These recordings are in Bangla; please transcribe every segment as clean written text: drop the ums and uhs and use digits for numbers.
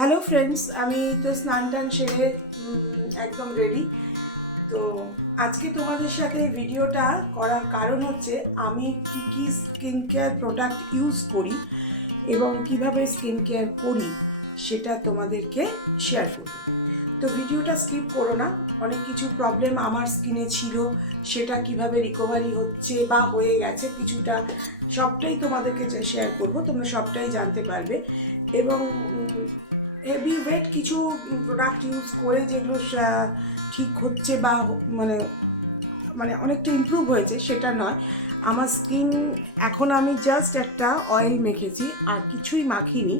হ্যালো ফ্রেন্ডস, আমি তো স্নান টান সেরে একদম রেডি। তো আজকে তোমাদের সাথে ভিডিওটা করার কারণ হচ্ছে আমি কি কি স্কিন কেয়ার প্রোডাক্ট ইউজ করি এবং কিভাবে স্কিন কেয়ার করি সেটা তোমাদেরকে শেয়ার করব। তো ভিডিওটা স্কিপ করো না। অনেক কিছু প্রবলেম আমার স্কিনে ছিল, সেটা কিভাবে রিকভারি হচ্ছে বা হয়ে গেছে কিছুটা, সবটাই তোমাদেরকে শেয়ার করব, তোমরা সবটাই জানতে পারবে। এবং হেভি ওয়েট কিছু প্রোডাক্ট ইউজ করে যেগুলো ঠিক হচ্ছে বা মানে মানে অনেকটা ইমপ্রুভ হয়েছে সেটা নয়। আমার স্কিন এখন আমি জাস্ট একটা অয়েল মেখেছি, আর কিছুই মাখিনি।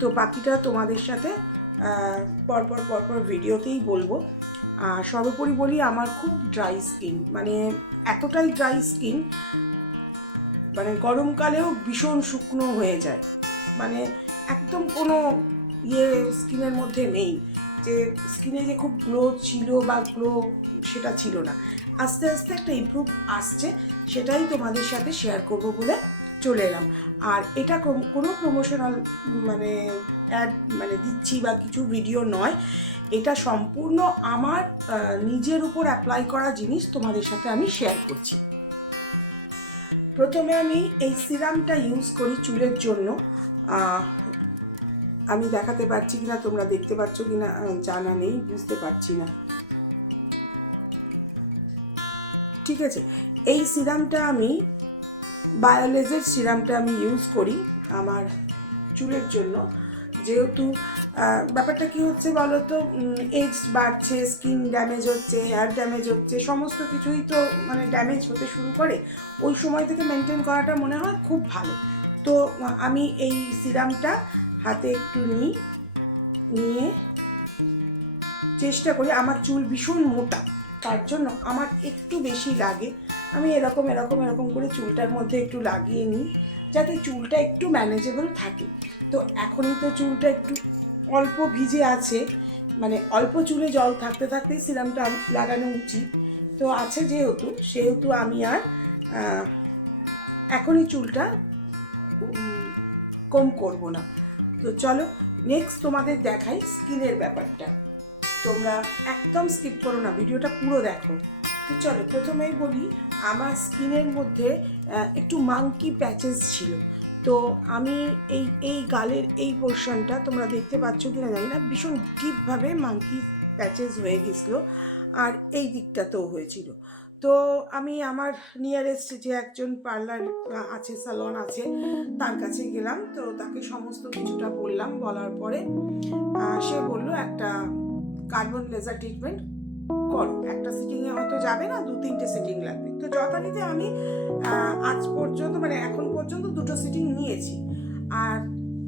তো বাকিটা তোমাদের সাথে পরপর ভিডিওতেই বলবো। আর সর্বোপরি বলি, আমার খুব ড্রাই স্কিন, মানে এতটাই ড্রাই স্কিন, মানে গরমকালেও ভীষণ শুকনো হয়ে যায়, মানে একদম কোনো স্কিনের মধ্যে নেই যে স্কিনে যে খুব গ্লো ছিল বা গ্লো, সেটা ছিল না। আস্তে আস্তে একটা ইমপ্রুভ আসছে, সেটাই তোমাদের সাথে শেয়ার করব বলে চলে এলাম। আর এটা কোনো প্রমোশনাল মানে অ্যাড মানে দিচ্ছি বা কিছু ভিডিও নয়, এটা সম্পূর্ণ আমার নিজের উপর অ্যাপ্লাই করা জিনিস তোমাদের সাথে আমি শেয়ার করছি। প্রথমে আমি এই সিরামটা ইউজ করি চুলের জন্য। আমি দেখাতে পারছি কিনা, তোমরা দেখতে পাচ্ছ কিনা জানা নেই, বুঝতে পারছি না। ঠিক আছে, এই সিরামটা আমি বায়োলেজের সিরামটা আমি ইউজ করি আমার চুলের জন্য। যেহেতু ব্যাপারটা কি হচ্ছে বলো তো, এজ বাড়ছে, স্কিন ড্যামেজ হচ্ছে, হেয়ার ড্যামেজ হচ্ছে, সমস্ত কিছুই তো মানে ড্যামেজ হতে শুরু করে। ওই সময় থেকে মেনটেন করাটা মনে হয় খুব ভালো। তো আমি এই সিরামটা হাতে একটু নিয়ে চেষ্টা করি, আমার চুল ভীষণ মোটা, তার জন্য আমার একটু বেশি লাগে। আমি এরকম করে চুলটার মধ্যে একটু লাগিয়ে নিই, যাতে চুলটা একটু ম্যানেজেবল থাকে। তো এখনই তো চুলটা একটু অল্প ভিজে আছে, মানে অল্প চুলে জল থাকতে থাকতেই সিরামটা লাগানো উচিত। তো আছে সেহেতু আমি আর এখনই চুলটা কম করব না। তো চলো নেক্সট তোমাদের দেখাই স্কিনের ব্যাপারটা। তোমরা একদম স্কিপ করো না, ভিডিওটা পুরো দেখো। তো চলো প্রথমেই বলি, আমার স্কিনের মধ্যে একটু মাঙ্কি প্যাচেস ছিল। তো আমি এই গালের এই পোর্শনটা তোমরা দেখতে পাচ্ছ কিনা জানি না, ভীষণ ডিপভাবে মাঙ্কি প্যাচেস হয়ে গেছিলো, আর এই দিকটাতেও হয়েছিল। তো আমি আমার নিয়ারেস্ট যে একজন পার্লার আছে, স্যালন আছে, তার কাছে গেলাম। তো তাকে সমস্ত কিছুটা বললাম, বলার পরে সে বললো একটা কার্বন লেজার ট্রিটমেন্ট করো। একটা সিটিংয়ে হয়তো যাবে না, 2-3টে সিটিং লাগবে। তো যথারীতি আমি আজ পর্যন্ত মানে এখন পর্যন্ত 2টো সিটিং নিয়েছি। আর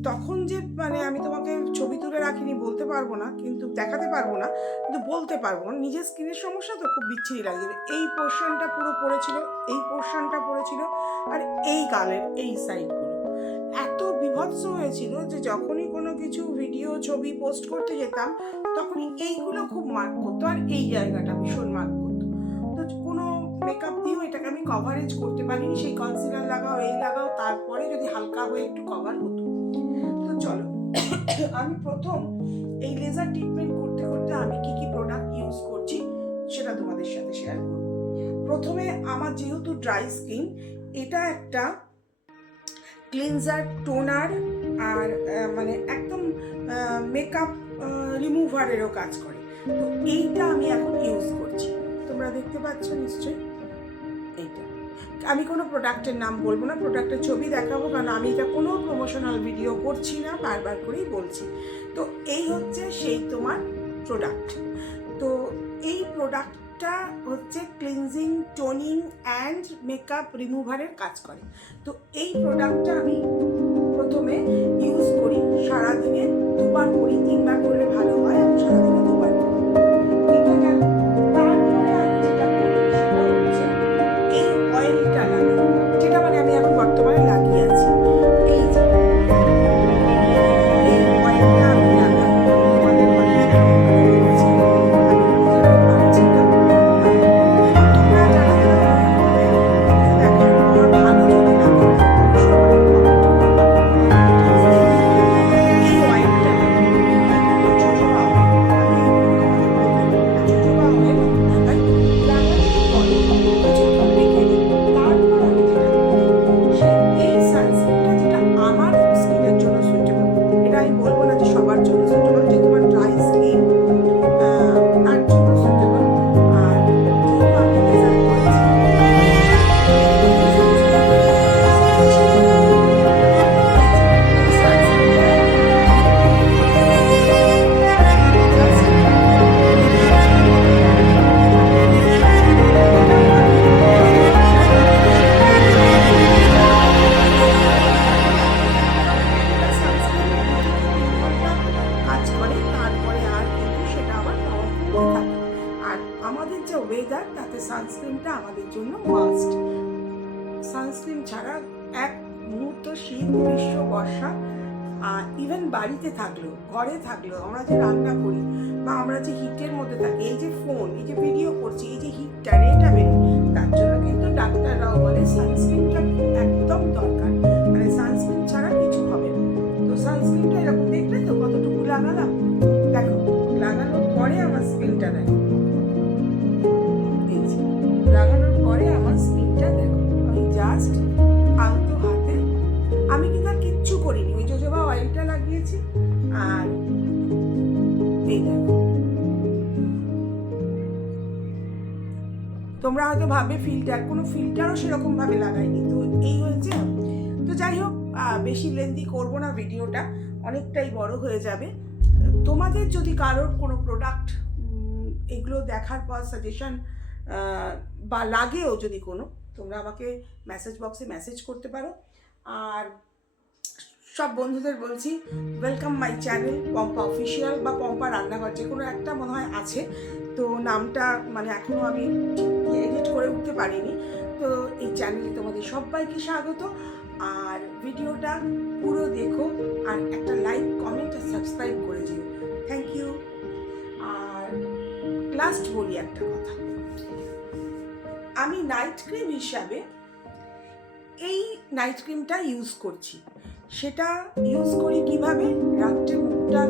তখন যে মানে আমি তোমাকে ছবি তুলে রাখিনি বলতে পারবো না, কিন্তু দেখাতে পারবো না, কিন্তু বলতে পারবো না, নিজের স্কিনের সমস্যা তো খুব বিচ্ছিরি লাগে। এই পোর্শনটা পুরো পড়েছিল, এই পোর্শনটা পড়েছিল, আর এই গালের এই সাইডগুলো এত বিভৎস হয়েছিল যে যখনই কোনো কিছু ভিডিও ছবি পোস্ট করতে যেতাম তখনই এইগুলো খুব মার্ক করতো, আর এই জায়গাটা ভীষণ মার্ক করতো। তো কোনো মেকআপ দিয়েও এটাকে আমি কভারেজ করতে পারিনি, সেই কনসিলার লাগাও এই লাগাও, তারপরে যদি হালকা হয়ে একটু কভার হতো। তো চলো আমি প্রথম এই লেজার ট্রিটমেন্ট করতে করতে আমি কি কি প্রোডাক্ট ইউজ করছি সেটা তোমাদের সাথে শেয়ার করব। প্রথমে আমার যেহেতু ড্রাই স্কিন, এটা একটা ক্লিনজার, টোনার, আর মানে একদম মেকআপ রিমুভারেরও কাজ করে। তো এইটা আমি এখন ইউজ করছি, তোমরা দেখতে পাচ্ছ নিশ্চয়ই। এইটা আমি কোনো প্রোডাক্টের নাম বলবো না, প্রোডাক্টের ছবি দেখাবো, কারণ আমি এটা কোনো প্রমোশনাল ভিডিও করছি না, বারবার করেই বলছি। তো এই হচ্ছে সেই তোমার প্রোডাক্ট। তো এই প্রোডাক্টটা হচ্ছে ক্লিনজিং, টোনিং অ্যান্ড মেকআপ রিমুভারের কাজ করে। তো এই প্রোডাক্টটা আমি প্রথমে ইউজ করি, সারাদিনে 2বার করি, 3বার করলে ভালো হয়, আমি সারাদিনে 2বার করি। এটা গেল। তারপরে আমি যেটা করি সেটা হচ্ছে এই অয়েলটা লাগাই, যেটা মানে আমি এখন বর্তমানে লাগিয়ে আছি। এই যে এই অয়েলটা আমি লাগাই, তোমাদের হয়তো কেমন হচ্ছে আমি বুঝতে পারছি না। তোমরা যারা যারা মনে করবে ভিডিও দেখার পর ভালো যদি লাগে অবশ্যই আমাকে কমেন্ট করে আমাকে বলো। এই অয়েলটা আমি বলবো না যে সবার জন্য সুটেবল, যে তোমার ড্রাই স্কিন তার জন্য সুটেবল। আর যেহেতু আমি লেজার করেছি, কাজ করে, তারপরে আর কিন্তু সেটা আবার পাওয়ারফুল থাকে। আর আমাদের যে ওয়েদার, তাতে সানস্ক্রিনটা আমাদের জন্য মাস্ট। সানস্ক্রিন ছাড়া এক মুহূর্ত শীত, গ্রীষ্ম, বর্ষা, ইভেন বাড়িতে থাকলেও, ঘরে থাকলেও, আমরা যে রান্না করি বা আমরা যে হিটের মধ্যে থাকি, এই যে ফোন, এই যে ভিডিও করছি, এই যে হিটটা রেটা বেরোয়, তার জন্য কিন্তু ডাক্তাররাও বলে সানস্ক্রিনটা একদম দরকার। মানে সানস্ক্রিন ছাড়া কিছু হবে না। তো সানস্ক্রিনটা এরকম দেখলে তো কতটুকু লাগালাম, দেখো লাগানোর পরে আমার স্কিনটা দেখো, এই যে লাগানোর পরে আমার স্কিনটা দেখো, আমি জাস্ট আলতো হাতে, আমি কিন্তু আর কিচ্ছু করিনি, ওই জোজোবা অয়েলটা লাগিয়েছি। আর এই দেখো, তোমরা হয়তো ভাবে ফিল্টার, কোনো ফিল্টারও সেরকম ভাবে লাগাইনি। তো এই হয়েছে। তো যাই হোক, বেশি লেন্দি করবো না, ভিডিওটা অনেকটাই বড় হয়ে যাবে। তোমাদের যদি কারোর কোনো প্রোডাক্ট এগুলো দেখার পর সাজেশন বা লাগেও যদি কোনো, তোমরা আমাকে মেসেজ বক্সে মেসেজ করতে পারো। আর সব বন্ধুদের বলছি, welcome my channel Pampa official বা পম্পা রান্নাঘর, যে কোনো একটা মনে হয় আছে। তো নামটা মানে এখনও আমি এডিট করে উঠতে পারিনি। তো এই চ্যানেলে তোমাদের সবাইকে স্বাগত। আর ভিডিওটা পুরো দেখো, আর একটা লাইক, কমেন্ট আর সাবস্ক্রাইব করে দিও। Thank you. আর লাস্ট বলি একটা কথা, আমি নাইট ক্রিম হিসাবে এই নাইট ক্রিমটা ইউজ করছি। সেটা ইউজ করি কিভাবে, রাত্রে মুখটা